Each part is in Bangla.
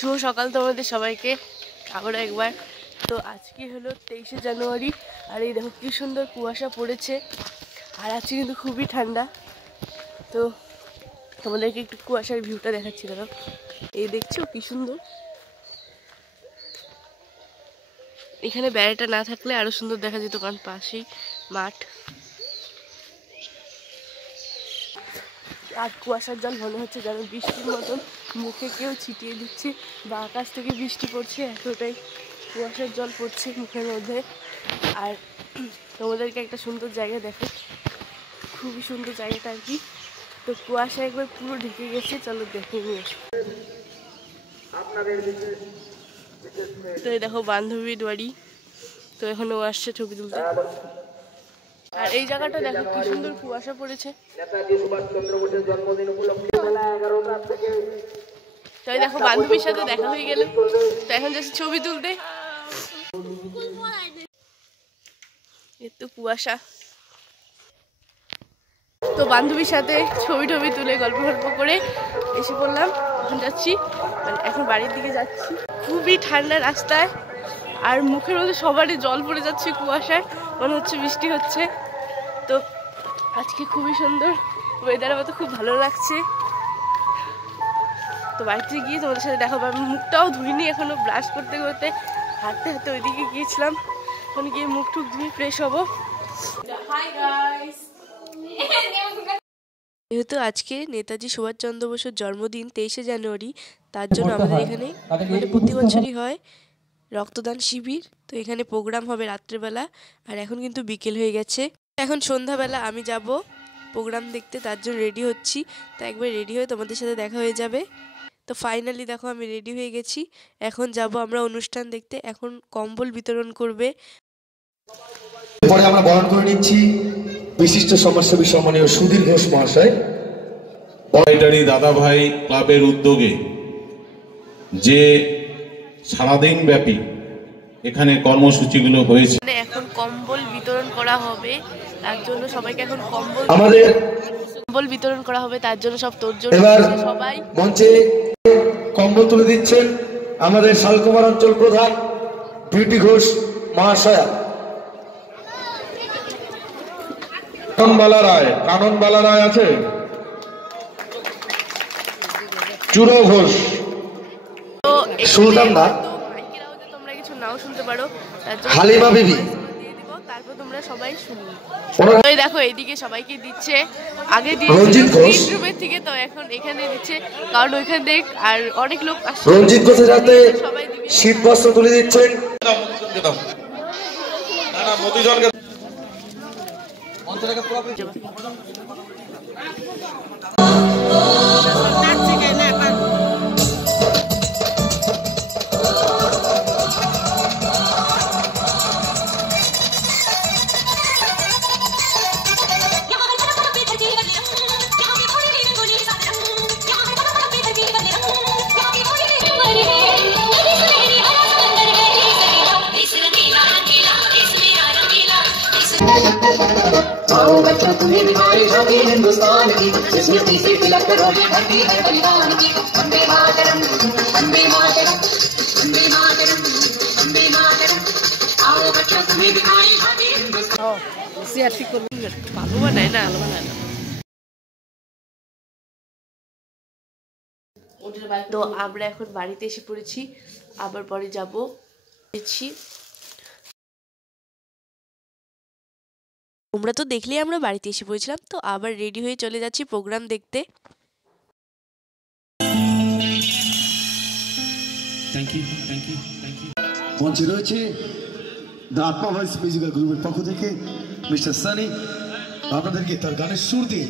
শুভ সকাল তোমাদের সবাইকে আবারও একবার। তো আজকে হলো 23শে জানুয়ারি, আর এই দেখো কি সুন্দর কুয়াশা পড়েছে, আর আজকে কিন্তু খুবই ঠান্ডা। তো তোমাদেরকে একটু কুয়াশার ভিউটা দেখাচ্ছি। দেখো, এই দেখছো কি সুন্দর। এখানে বেড়াটা না থাকলে আরো সুন্দর দেখা যেত, কারণ পাশেই মাঠ। আর কুয়াশার জল মনে হচ্ছে যেন বৃষ্টির মতন মুখে কেউ ছিটিয়ে দিচ্ছে, বা আকাশ থেকে বৃষ্টি পড়ছে, এতটাই কুয়াশার জল পড়ছে মুখের মধ্যে। আর তোমাদেরকে একটা সুন্দর জায়গা দেখো, খুবই সুন্দর জায়গাটা আর কি। তো কুয়াশা একবার পুরো ঢেকে গেছে, চলো দেখে নিয়ে। তো এই দেখো বান্ধবীর বাড়ি, তো এখন ও আসছে ছবি তুলতে। আর এই জায়গাটা দেখো কি সুন্দর কুয়াশা পড়েছে। তাই দেখো বান্ধবীর সাথে দেখা হয়ে গেল, তো এখন যাচ্ছি ছবি তুলতে। একটু কুয়াশা, তো বান্ধবীর সাথে ছবি টবি তুলে গল্প করে এসে পড়লাম। এখন যাচ্ছি, মানে এখন বাড়ির দিকে যাচ্ছি। খুবই ঠান্ডা রাস্তায়, আর মুখের মধ্যে সবারই জল পড়ে যাচ্ছে কুয়াশায়, মনে হচ্ছে বৃষ্টি হচ্ছে। তো আজকে খুবই সুন্দর ওয়েদার, আমার তো খুব ভালো লাগছে। তো বাড়িতে গিয়ে তোমাদের সাথে দেখাবো। আমি মুখটাও ধুইনি এখনো, ব্রাশ করতে করতে হাঁটতে হাঁটতে ওইদিকে গিয়েছিলাম। এখন গিয়ে মুখ টুক ধুয়ে ফ্রেশ হবো। হাই গাইস, যেহেতু আজকে নেতাজি সুভাষচন্দ্র বসুর জন্মদিন 23শে জানুয়ারি, তার জন্য আমাদের এখানে মানে প্রতি বছরই হয় রক্তদান শিবির। তো এখানে প্রোগ্রাম হবে রাত্রেবেলা, আর এখন কিন্তু বিকেল হয়ে গেছে। এখন সন্ধ্যাবেলা আমি যাব প্রোগ্রাম দেখতে, তার জন্য রেডি হচ্ছি। তো একবার রেডি হয়ে তোমাদের সাথে দেখা হয়ে যাবে। তো ফাইনালি দেখো আমি রেডি হয়ে গেছি, এখন যাব আমরা অনুষ্ঠান দেখতে। এখন কম্বল বিতরণ করবে। পরে আমরা বরণ করে নিচ্ছি বিশিষ্ট সমাজসেবী সম্মানীয় সুধীর ঘোষ মহাশয়। বড়াইটারি দাদা ভাই ক্লাবের উদ্যোগে যে সারাদিন ব্যাপী এখানে কর্মসূচিগুলো হয়েছে, এখন কম্বল বিতরণ করা হবে, তার জন্য সবাইকে এখন কম্বল বিতরণ করা হবে, তার জন্য সব তোড়জোড় করছে সবাই। মঞ্চে কম্বল তুলে দিচ্ছেন আমাদের শালকুমার অঞ্চল প্রধান বিউটি ঘোষ মহাশয়া। কাননবালা রায় আছে, চুরো ঘোষ, সুলতান দা, তোমরা কিছু নাও শুনতে পারো, হালিমা বিবি, তারপর তোমরা সবাই শুনবে। ওই দেখো এইদিকে সবাইকে দিচ্ছে, আগে রঞ্জিত ঘোষ রুমের থেকে, তো এখন এখানে দিচ্ছে, কারণ ওইখানে দেখ আর অনেক লোক আসছে। রঞ্জিত ঘোষের হাতে শীত বস্ত্র তুলে দিচ্ছেন। आओ बच्चों तुम्हें दिखाए झांकी हिंदुस्तान की, जिसमें तीसरी तिलक करोगे भरती है बलिदान की। वंदे मातरम, वंदे मातरम, वंदे मातरम, वंदे मातरम। आओ बच्चों तुम्हें दिखाए झांकी हिंदुस्तान। সিআরপি করবেন ভালো বানায় না, আলো বানায় না। তো আমরা এখন বাড়িতে এসে পড়েছি, আবার পরে যাব। তোমরা তো দেখলেই আমরা বাড়িতে এসে পড়েছিলাম, তো আবার রেডি হয়ে চলে যাচ্ছি প্রোগ্রাম দেখতে। মঞ্চে রয়েছে দ্য আত্মা ভয়েস মিউজিক্যাল গ্রুপের পক্ষ থেকে মিস্টার সানি, আপনাদেরকে তার গানের সুর দিয়ে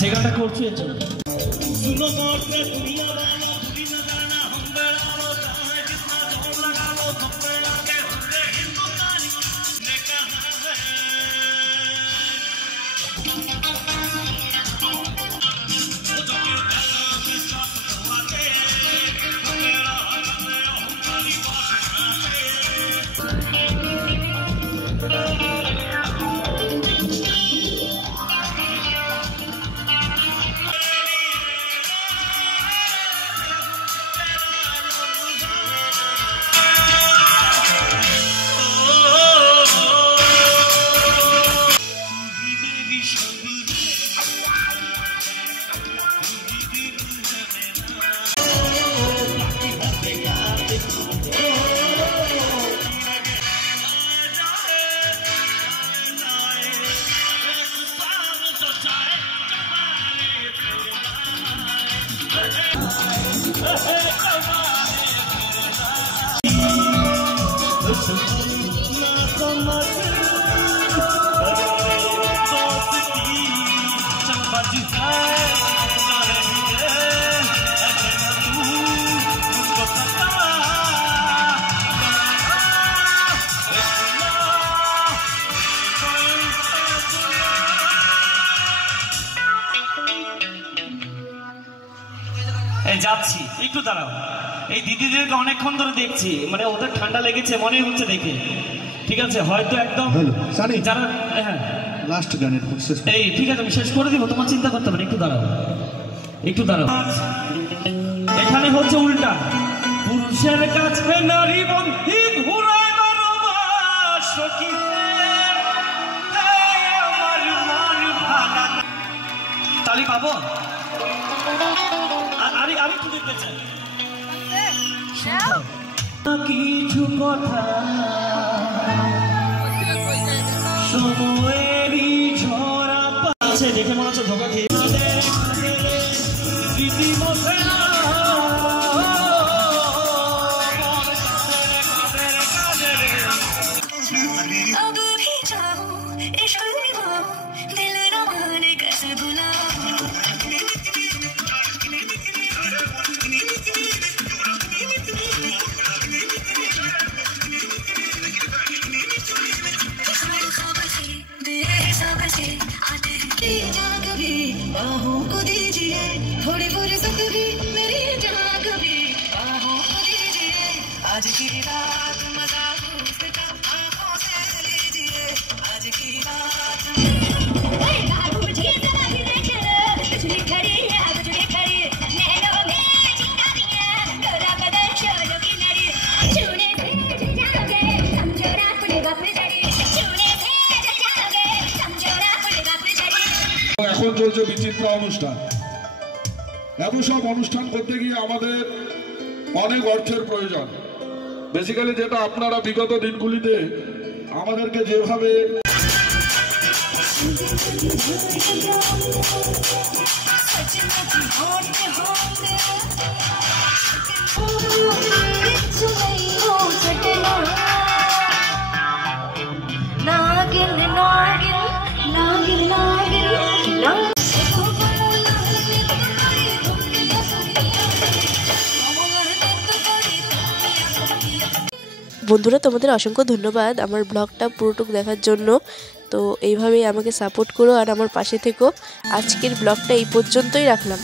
যে গানটা করছি এর জন্য। যাচ্ছি, একটু দাঁড়াও। এই দিদিদেরকে অনেকক্ষণ ধরে দেখছি, মানে ওদের ঠান্ডা লেগেছে মনে হচ্ছে দেখে। ঠিক আছে, হয়তো একদম যারা হ্যাঁ লাস্ট গানের এই ঠিক আছে আমি শেষ করে দিব, তোমার চিন্তা করতে হবে। একটু দাঁড়াও, একটু দাঁড়াও। এখানে হচ্ছে উল্টা, পুরুষের কাছে নারী বন্ধি ঘুরায় সখী আমার মন ভাঙা। তালি পাবো? আমি একটু দেখতে চাই কিছু কথা সময়েরই ঝরা পাচ্ছে। দেখে মনে হচ্ছে ধোকা খেয়ে थोड़ी फुर्सत भी मेरी जाग भी बाहों को दीजिए, आज की रात मजा उसका आंखों से लीजिए, आज की रात এখন চলছে বিচিত্র অনুষ্ঠান। এত সব অনুষ্ঠান করতে গিয়ে আমাদের অনেক অর্থের প্রয়োজন। বেসিক্যালি যেটা আপনারা বিগত দিনগুলিতে আমাদেরকে যেভাবে বন্ধুরা, তোমাদের অসংখ্য ধন্যবাদ আমার ব্লগটা পুরোটুক দেখার জন্য। তো এইভাবেই আমাকে সাপোর্ট করো আর আমার পাশে থেকো। আজকের ব্লগটা এই পর্যন্তই রাখলাম।